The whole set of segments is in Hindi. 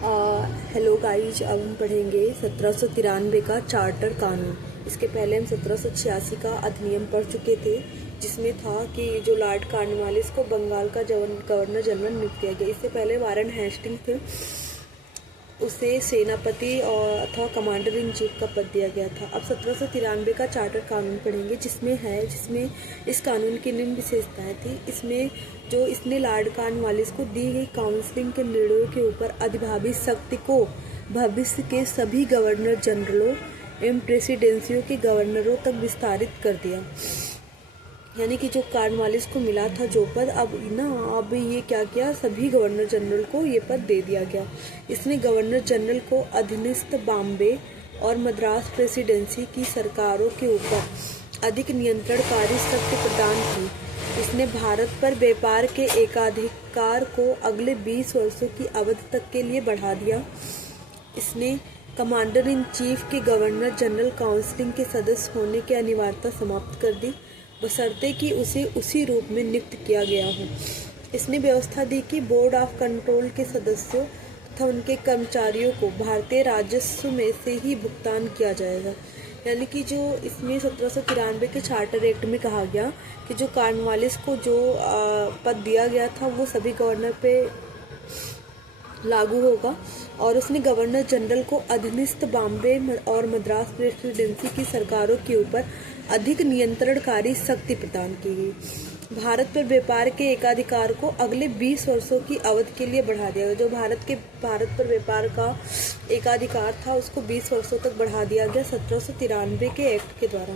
हेलो गाइज, अब हम पढ़ेंगे 1793 का चार्टर कानून। इसके पहले हम 1786 का अधिनियम पढ़ चुके थे, जिसमें था कि जो लॉर्ड कॉर्नवालिस को बंगाल का गवर्नर जनरल नियुक्त किया गया। इससे पहले वारन हेस्टिंग्स थे, उसे सेनापति और अथवा कमांडर इन चीफ का पद दिया गया था। अब 1793 का चार्टर कानून पढ़ेंगे, जिसमें इस कानून की निम्न विशेषताएं थी। इसने लॉर्ड कॉर्नवालिस को दी गई काउंसिलिंग के निर्णयों के ऊपर अधिभावी शक्ति को भविष्य के सभी गवर्नर जनरलों एवं प्रेसिडेंसियों के गवर्नरों तक विस्तारित कर दिया। यानी कि जो कॉर्नवालिस को मिला था जो पद, अब ये क्या किया, सभी गवर्नर जनरल को ये पद दे दिया गया। इसने गवर्नर जनरल को अधीनस्थ बॉम्बे और मद्रास प्रेसिडेंसी की सरकारों के ऊपर अधिक नियंत्रणकारी शक्ति प्रदान की। इसने भारत पर व्यापार के एकाधिकार को अगले 20 वर्षों की अवधि तक के लिए बढ़ा दिया। इसने कमांडर इन चीफ के गवर्नर जनरल काउंसिलिंग के सदस्य होने की अनिवार्यता समाप्त कर दी, बशर्ते कि उसे उसी रूप में नियुक्त किया गया हो। इसने व्यवस्था दी कि बोर्ड ऑफ कंट्रोल के सदस्यों तथा उनके कर्मचारियों को भारतीय राजस्व में से ही भुगतान किया जाएगा। यानी कि जो इसमें 1793 के चार्टर एक्ट में कहा गया कि जो कॉर्नवालिस को जो पद दिया गया था वो सभी गवर्नर पे लागू होगा, और उसने गवर्नर जनरल को अधीनस्थ बॉम्बे और मद्रास प्रेसिडेंसी की सरकारों के ऊपर अधिक नियंत्रणकारी शक्ति प्रदान की गई। भारत पर व्यापार के एकाधिकार को अगले 20 वर्षों की अवधि के लिए बढ़ा दिया गया। जो भारत पर व्यापार का एकाधिकार था उसको 20 वर्षों तक बढ़ा दिया गया 1793 के एक्ट के द्वारा।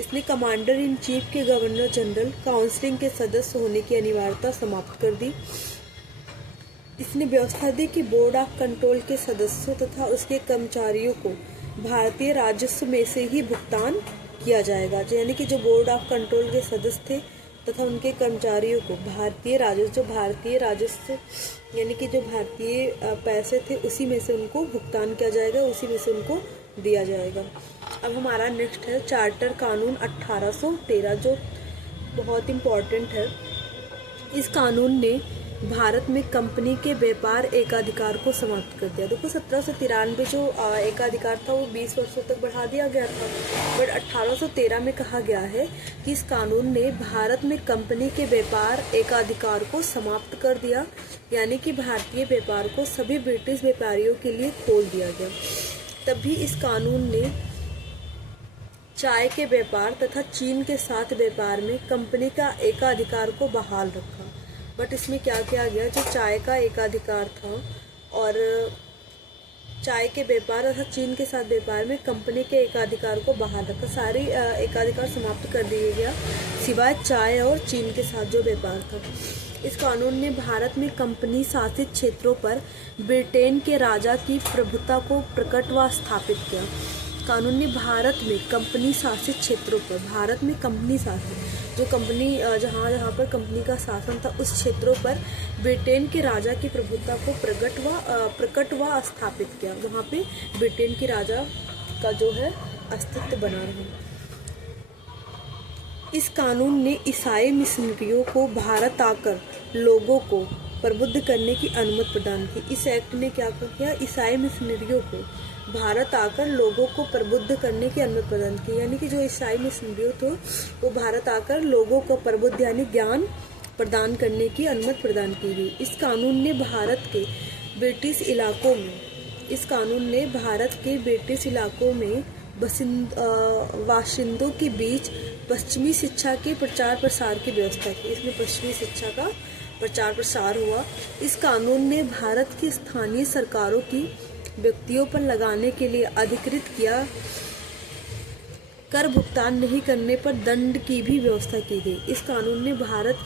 इसने कमांडर इन चीफ के गवर्नर जनरल काउंसिलिंग के सदस्य होने की अनिवार्यता समाप्त कर दी। इसने व्यवस्था दी कि बोर्ड ऑफ कंट्रोल के सदस्यों तथा उसके कर्मचारियों को भारतीय राजस्व में से ही भुगतान किया जाएगा। यानी कि जो बोर्ड ऑफ कंट्रोल के सदस्य थे तथा उनके कर्मचारियों को भारतीय राजस्व यानी कि जो भारतीय पैसे थे उसी में से उनको भुगतान किया जाएगा, उसी में से उनको दिया जाएगा। अब हमारा नेक्स्ट है चार्टर कानून 1813, जो बहुत इम्पोर्टेंट है। इस कानून ने भारत में कंपनी के व्यापार एकाधिकार को समाप्त कर दिया। देखो 1793 जो एकाधिकार था वो 20 वर्षों तक बढ़ा दिया गया था, बट 1813 में कहा गया है कि इस कानून ने भारत में कंपनी के व्यापार एकाधिकार को समाप्त कर दिया। यानी कि भारतीय व्यापार को सभी ब्रिटिश व्यापारियों के लिए खोल दिया गया। तभी इस कानून ने चाय के व्यापार तथा चीन के साथ व्यापार में कंपनी का एकाधिकार को बहाल रखा। बट इसमें क्या किया गया, जो चाय का एकाधिकार था और चाय के व्यापार तथा चीन के साथ व्यापार में कंपनी के एकाधिकार को बहाल रखा। सारे एकाधिकार समाप्त कर दिया गया सिवाय चाय और चीन के साथ जो व्यापार था। इस कानून ने भारत में कंपनी शासित क्षेत्रों पर ब्रिटेन के राजा की प्रभुता को प्रकट व स्थापित किया। कानून ने भारत में कंपनी शासित क्षेत्रों पर, भारत में कंपनी शासित जो कंपनी जहाँ पर कंपनी का शासन था उस क्षेत्रों पर ब्रिटेन के राजा की प्रभुता को प्रकट व स्थापित किया। वहाँ पे ब्रिटेन की राजा का जो है अस्तित्व बना रहा। इस कानून ने ईसाई मिशनरियों को भारत आकर लोगों को प्रबुद्ध करने की अनुमति प्रदान की। इस एक्ट ने क्या किया, ईसाई मिशनरियों को भारत आकर लोगों को प्रबुद्ध करने की अनुमति प्रदान की। यानी कि जो ईसाई मिशनरियों थे वो भारत आकर लोगों को प्रबुद्ध यानी ज्ञान प्रदान करने की अनुमति प्रदान की गई। इस कानून ने भारत के ब्रिटिश इलाकों में बाशिंदों के बीच पश्चिमी शिक्षा के प्रचार प्रसार की व्यवस्था की। इसमें पश्चिमी शिक्षा का प्रचार प्रसार हुआ। इस कानून ने भारत की स्थानीय सरकारों की व्यक्तियों पर लगाने के लिए अधिकृत किया। कर भुगतान नहीं करने पर दंड की भी व्यवस्था की गई। इस कानून ने भारत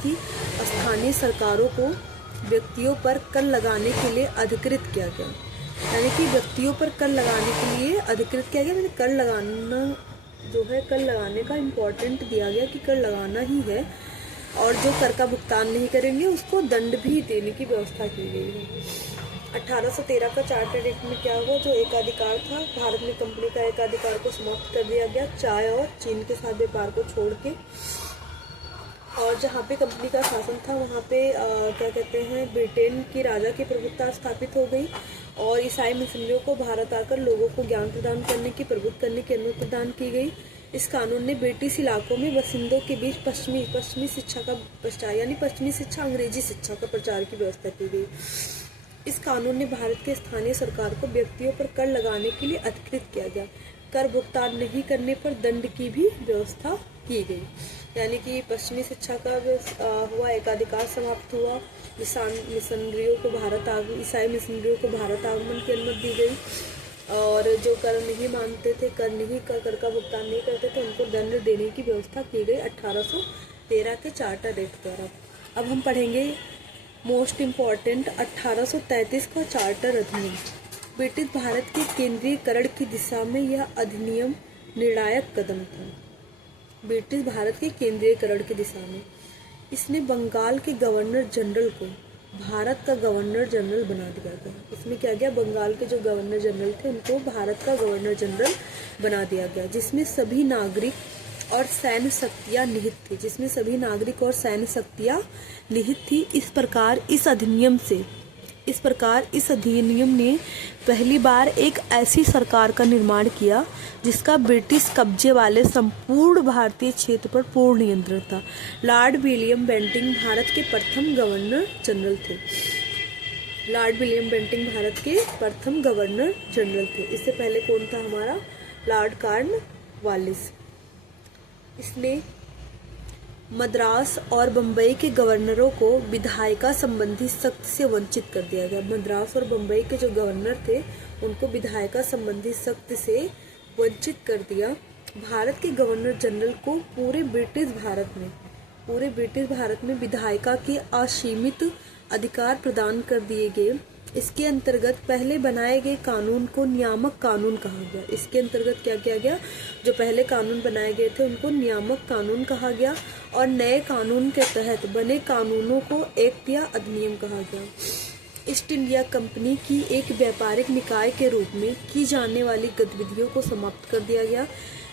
की स्थानीय सरकारों को व्यक्तियों पर कर लगाने के लिए अधिकृत किया गया। यानी कि व्यक्तियों पर कर लगाने के लिए अधिकृत किया गया। कर लगाना जो है, कर लगाने का इम्पोर्टेंट दिया गया कि कर लगाना ही है, और जो कर का भुगतान नहीं करेंगे उसको दंड भी देने की व्यवस्था की गई है। 1813 का चार्टर एक्ट में क्या हुआ, जो एकाधिकार था भारत में कंपनी का एकाधिकार को समाप्त कर दिया गया। चाय और चीन के साथ व्यापार को छोड़ के और जहाँ पे कंपनी का शासन था वहाँ पे क्या कहते हैं, ब्रिटेन की राजा की प्रभुत्व स्थापित हो गई और ईसाई मिशनरियों को भारत आकर लोगों को ज्ञान प्रदान करने की, प्रबुद्ध करने की अनुमति प्रदान की गई। इस कानून ने ब्रिटिश इलाकों में बसिंदों के बीच पश्चिमी शिक्षा का प्रचार, यानी पश्चिमी शिक्षा, अंग्रेजी शिक्षा का प्रचार की व्यवस्था की गई। इस कानून ने भारत के स्थानीय सरकार को व्यक्तियों पर कर लगाने के लिए अधिकृत किया गया। कर भुगतान नहीं करने पर दंड की भी व्यवस्था की गई। यानी कि पश्चिमी शिक्षा का हुआ एकाधिकार समाप्त हुआ। मिशनरियों को भारत ईसाई मिशनरियों को भारत आगमन की अनुमति दी गई और जो कर नहीं मानते थे, कर का भुगतान नहीं करते थे, उनको दंड देने की व्यवस्था की गई 1813 के चार्टर एक्ट द्वारा। अब हम पढ़ेंगे मोस्ट इम्पॉर्टेंट 1833 का चार्टर अधिनियम। ब्रिटिश भारत के केंद्रीयकरण की दिशा में यह अधिनियम निर्णायक कदम था। ब्रिटिश भारत के केंद्रीयकरण की दिशा में इसने बंगाल के गवर्नर जनरल को भारत का गवर्नर जनरल बना दिया गया। इसमें क्या गया, बंगाल के जो गवर्नर जनरल थे उनको भारत का गवर्नर जनरल बना दिया गया, जिसमें सभी नागरिक और सैन्य शक्तियाँ निहित थी, इस प्रकार इस अधिनियम ने पहली बार एक ऐसी सरकार का निर्माण किया जिसका ब्रिटिश कब्जे वाले संपूर्ण भारतीय क्षेत्र पर पूर्ण नियंत्रण था। लॉर्ड विलियम बेंटिंग भारत के प्रथम गवर्नर जनरल थे। इससे पहले कौन था हमारा, लॉर्ड कॉर्नवालिस। इसने मद्रास और बम्बई के गवर्नरों को विधायिका संबंधी शक्ति से वंचित कर दिया गया। मद्रास और बम्बई के जो गवर्नर थे उनको विधायिका संबंधी शक्ति से वंचित कर दिया। भारत के गवर्नर जनरल को पूरे ब्रिटिश भारत में विधायिका के असीमित अधिकार प्रदान कर दिए गए। इसके अंतर्गत पहले बनाए गए कानून को नियामक कानून कहा गया। इसके अंतर्गत क्या किया गया, जो पहले कानून बनाए गए थे उनको नियामक कानून कहा गया और नए कानून के तहत बने कानूनों को एक्ट या अधिनियम कहा गया। ईस्ट इंडिया कंपनी की एक व्यापारिक निकाय के रूप में की जाने वाली गतिविधियों को समाप्त कर दिया गया।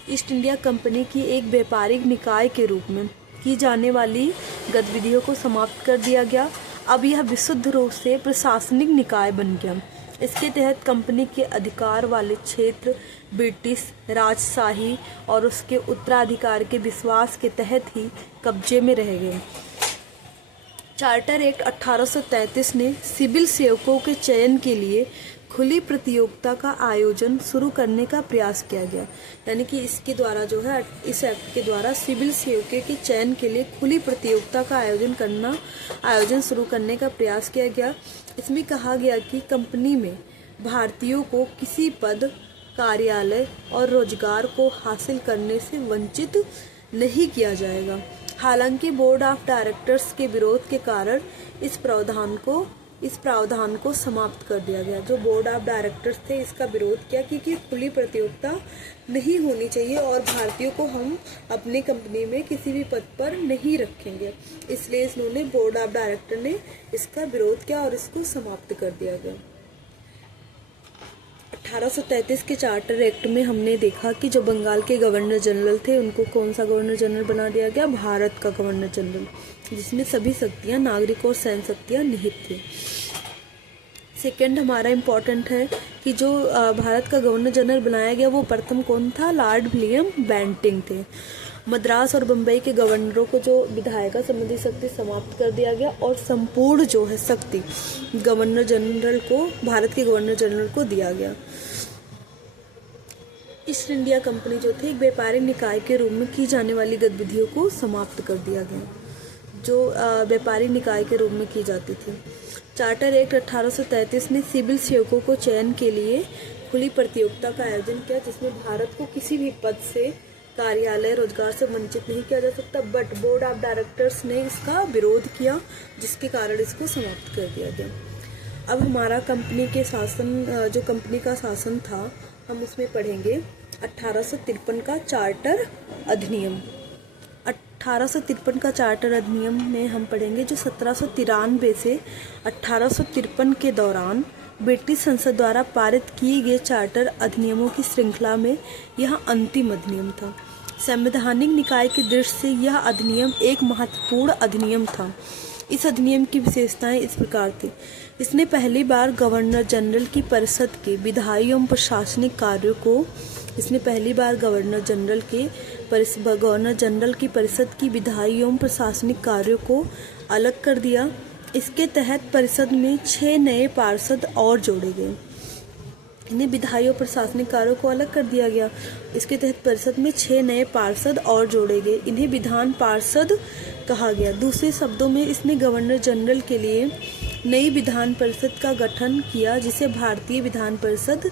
ईस्ट इंडिया कंपनी की एक व्यापारिक निकाय के रूप में की जाने वाली गतिविधियों को समाप्त कर दिया गया। अब यह विशुद्ध रूप से प्रशासनिक निकाय बन गया। इसके तहत कंपनी के अधिकार वाले क्षेत्र ब्रिटिश राजशाही और उसके उत्तराधिकार के विश्वास के तहत ही कब्जे में रह गए। चार्टर एक्ट 1833 ने सिविल सेवकों के चयन के लिए खुली प्रतियोगिता का आयोजन शुरू करने का प्रयास किया गया। यानी कि इसके द्वारा जो है, इस एक्ट के द्वारा सिविल सेवकों के चयन के लिए खुली प्रतियोगिता का आयोजन शुरू करने का प्रयास किया गया। इसमें कहा गया कि कंपनी में भारतीयों को किसी पद, कार्यालय और रोजगार को हासिल करने से वंचित नहीं किया जाएगा। हालांकि बोर्ड ऑफ डायरेक्टर्स के विरोध के कारण इस प्रावधान को समाप्त कर दिया गया। जो बोर्ड ऑफ डायरेक्टर्स थे इसका विरोध किया क्योंकि खुली प्रतियोगिता नहीं होनी चाहिए और भारतीयों को हम अपनी कंपनी में किसी भी पद पर नहीं रखेंगे, इसलिए इन्होंने बोर्ड ऑफ डायरेक्टर ने इसका विरोध किया और इसको समाप्त कर दिया गया। 1833 के चार्टर एक्ट में हमने देखा कि जो बंगाल के गवर्नर जनरल थे उनको कौन सा गवर्नर जनरल बना दिया गया, भारत का गवर्नर जनरल, जिसमें सभी शक्तियां, नागरिक और सैन्य शक्तियां निहित थी। सेकंड हमारा इम्पोर्टेंट है कि जो भारत का गवर्नर जनरल बनाया गया वो प्रथम कौन था, लॉर्ड विलियम बेंटिंग थे। मद्रास और बम्बई के गवर्नरों को जो विधायिका संबंधी शक्ति समाप्त कर दिया गया और संपूर्ण जो है शक्ति गवर्नर जनरल को, भारत के गवर्नर जनरल को दिया गया। ईस्ट इंडिया कंपनी जो थी एक व्यापारिक निकाय के रूप में की जाने वाली गतिविधियों को समाप्त कर दिया गया, जो व्यापारिक निकाय के रूप में की जाती थी। चार्टर एक्ट 1833 ने सिविल सेवकों को चयन के लिए खुली प्रतियोगिता का आयोजन किया, जिसमें भारत को किसी भी पद से, कार्यालय, रोजगार से वंचित नहीं किया जा सकता, बट बोर्ड ऑफ डायरेक्टर्स ने इसका विरोध किया जिसके कारण इसको समाप्त कर दिया गया। अब हमारा कंपनी का शासन था हम उसमें पढ़ेंगे 1853 का चार्टर अधिनियम। 1853 का चार्टर अधिनियम में हम पढ़ेंगे जो 1793 से 1853 के दौरान ब्रिटिश संसद द्वारा पारित किए गए चार्टर अधिनियमों की श्रृंखला में यह अंतिम अधिनियम था। संवैधानिक निकाय की दृष्टि से यह अधिनियम एक महत्वपूर्ण अधिनियम था। इस अधिनियम की विशेषताएं इस प्रकार थी। इसने पहली बार गवर्नर जनरल की परिषद के विधायी एवं प्रशासनिक कार्यों को गवर्नर जनरल की परिषद की विधायी एवं प्रशासनिक कार्यों को अलग कर दिया। इसके तहत परिषद में 6 नए पार्षद और जोड़े गए। इन्हें विधायी और प्रशासनिक कार्यों को अलग कर दिया गया। इसके तहत परिषद में 6 नए पार्षद और जोड़े गए। इन्हें विधान पार्षद कहा गया। दूसरे शब्दों में इसने गवर्नर जनरल के लिए नई विधान परिषद का गठन किया, जिसे भारतीय विधान परिषद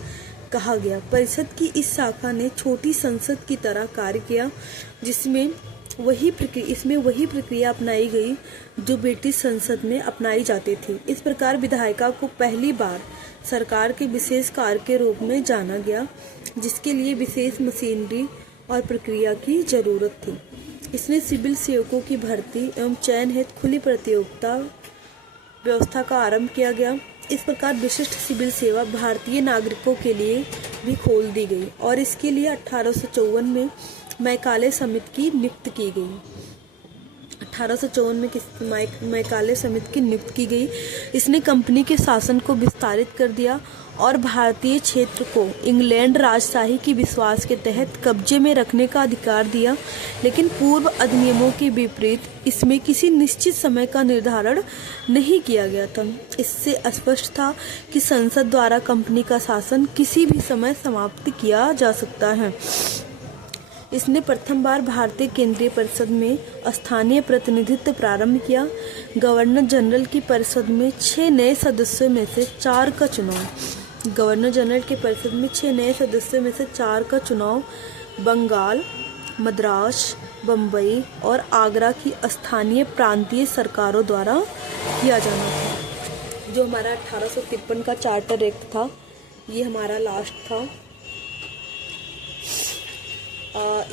कहा गया। परिषद की इस शाखा ने छोटी संसद की तरह कार्य किया, इसमें वही प्रक्रिया अपनाई गई जो ब्रिटिश संसद में अपनाई जाती थी। इस प्रकार विधायिका को पहली बार सरकार के विशेष कार्य के रूप में जाना गया, जिसके लिए विशेष मशीनरी और प्रक्रिया की जरूरत थी। इसने सिविल सेवकों की भर्ती एवं चयन हेतु खुली प्रतियोगिता व्यवस्था का आरंभ किया गया। इस प्रकार विशिष्ट सिविल सेवा भारतीय नागरिकों के लिए भी खोल दी गई और इसके लिए 1854 में मैकाले समिति की नियुक्ति की गई। 1854 में मैकाले समिति की नियुक्ति की गई। इसने कंपनी के शासन को विस्तारित कर दिया और भारतीय क्षेत्र को इंग्लैंड राजशाही की विश्वास के तहत कब्जे में रखने का अधिकार दिया, लेकिन पूर्व अधिनियमों के विपरीत इसमें किसी निश्चित समय का निर्धारण नहीं किया गया था। इससे स्पष्ट था कि संसद द्वारा कंपनी का शासन किसी भी समय समाप्त किया जा सकता है। इसने प्रथम बार भारतीय केंद्रीय परिषद में स्थानीय प्रतिनिधित्व प्रारंभ किया। गवर्नर जनरल की परिषद में 6 नए सदस्यों में से 4 का चुनाव बंगाल, मद्रास, बम्बई और आगरा की स्थानीय प्रांतीय सरकारों द्वारा किया जाना था। जो हमारा 1853 का चार्टर एक्ट था, ये हमारा लास्ट था।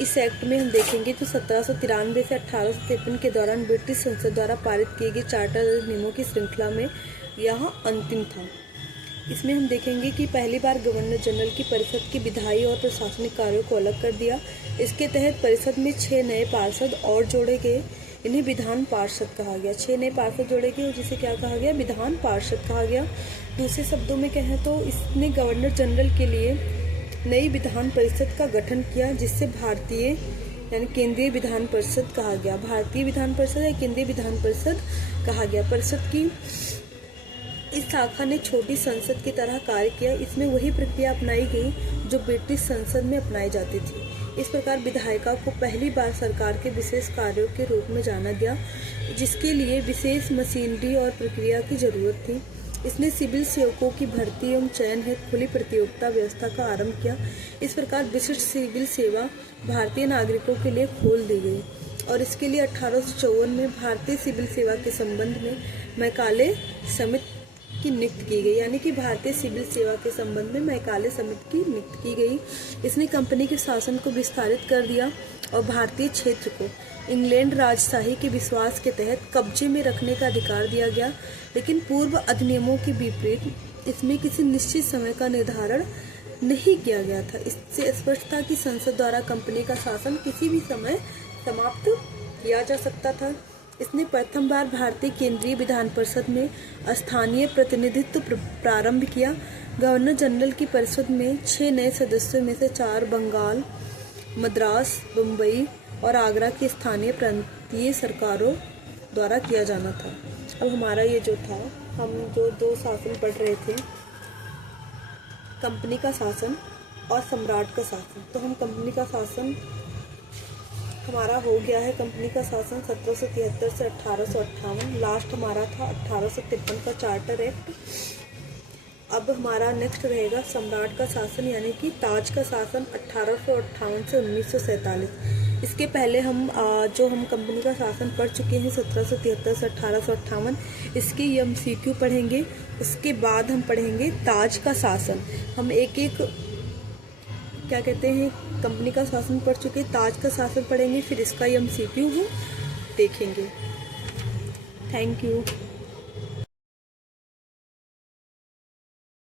इस एक्ट में हम देखेंगे तो 1793 से 1853 के दौरान ब्रिटिश संसद द्वारा पारित किए गए चार्टर नियमों की श्रृंखला में यह अंतिम था। इसमें हम देखेंगे कि पहली बार गवर्नर जनरल की परिषद के विधायी और प्रशासनिक कार्यों को अलग कर दिया। इसके तहत परिषद में 6 नए पार्षद और जोड़े गए। इन्हें विधान पार्षद कहा गया। 6 नए पार्षद जोड़े गए और जिसे क्या कहा गया, विधान पार्षद कहा गया। दूसरे शब्दों में कहें तो इसने गवर्नर जनरल के लिए नई विधान परिषद का गठन किया, जिससे भारतीय यानी केंद्रीय विधान परिषद कहा गया। भारतीय विधान परिषद या केंद्रीय विधान परिषद कहा गया। परिषद की इस शाखा ने छोटी संसद की तरह कार्य किया। इसमें वही प्रक्रिया अपनाई गई जो ब्रिटिश संसद में अपनाई जाती थी। इस प्रकार विधायिका को पहली बार सरकार के विशेष कार्यों के रूप में जाना गया, जिसके लिए विशेष मशीनरी और प्रक्रिया की जरूरत थी। इसने सिविल सेवकों की भर्ती एवं चयन हेतु खुली प्रतियोगिता व्यवस्था का आरंभ किया। इस प्रकार विशिष्ट सिविल सेवा भारतीय नागरिकों के लिए खोल दी गई और इसके लिए 1854 में भारतीय सिविल सेवा के संबंध में मैकाले समिति की नियुक्ति की गई। यानी कि भारतीय सिविल सेवा के संबंध में मैकाले समिति की नियुक्ति की गई। इसने कंपनी के शासन को विस्तारित कर दिया और भारतीय क्षेत्र को इंग्लैंड राजशाही के विश्वास के तहत कब्जे में रखने का अधिकार दिया गया, लेकिन पूर्व अधिनियमों के विपरीत इसमें किसी निश्चित समय का निर्धारण नहीं किया गया था। इससे स्पष्ट था कि संसद द्वारा कंपनी का शासन किसी भी समय समाप्त किया जा सकता था। इसने प्रथम बार भारतीय केंद्रीय विधान परिषद में स्थानीय प्रतिनिधित्व प्रारंभ किया। गवर्नर जनरल की परिषद में 6 नए सदस्यों में से 4 बंगाल, मद्रास, बम्बई और आगरा की स्थानीय प्रांतीय सरकारों द्वारा किया जाना था। अब हमारा ये जो था, हम जो 2 शासन पढ़ रहे थे, कंपनी का शासन और सम्राट का शासन। तो हम कंपनी का शासन हमारा हो गया है। कंपनी का शासन 1773 से 1858, लास्ट हमारा था 1853 का चार्टर एक्ट। अब हमारा नेक्स्ट रहेगा सम्राट का शासन यानी कि ताज का शासन 1858 से 1947। इसके पहले हम कंपनी का शासन पढ़ चुके हैं 1773 से 1858। इसके MCQ पढ़ेंगे। उसके बाद हम पढ़ेंगे ताज का शासन। हम एक एक कंपनी का शासन पढ़ चुके, ताज का शासन पढ़ेंगे, फिर इसका MCQ देखेंगे। Thank you.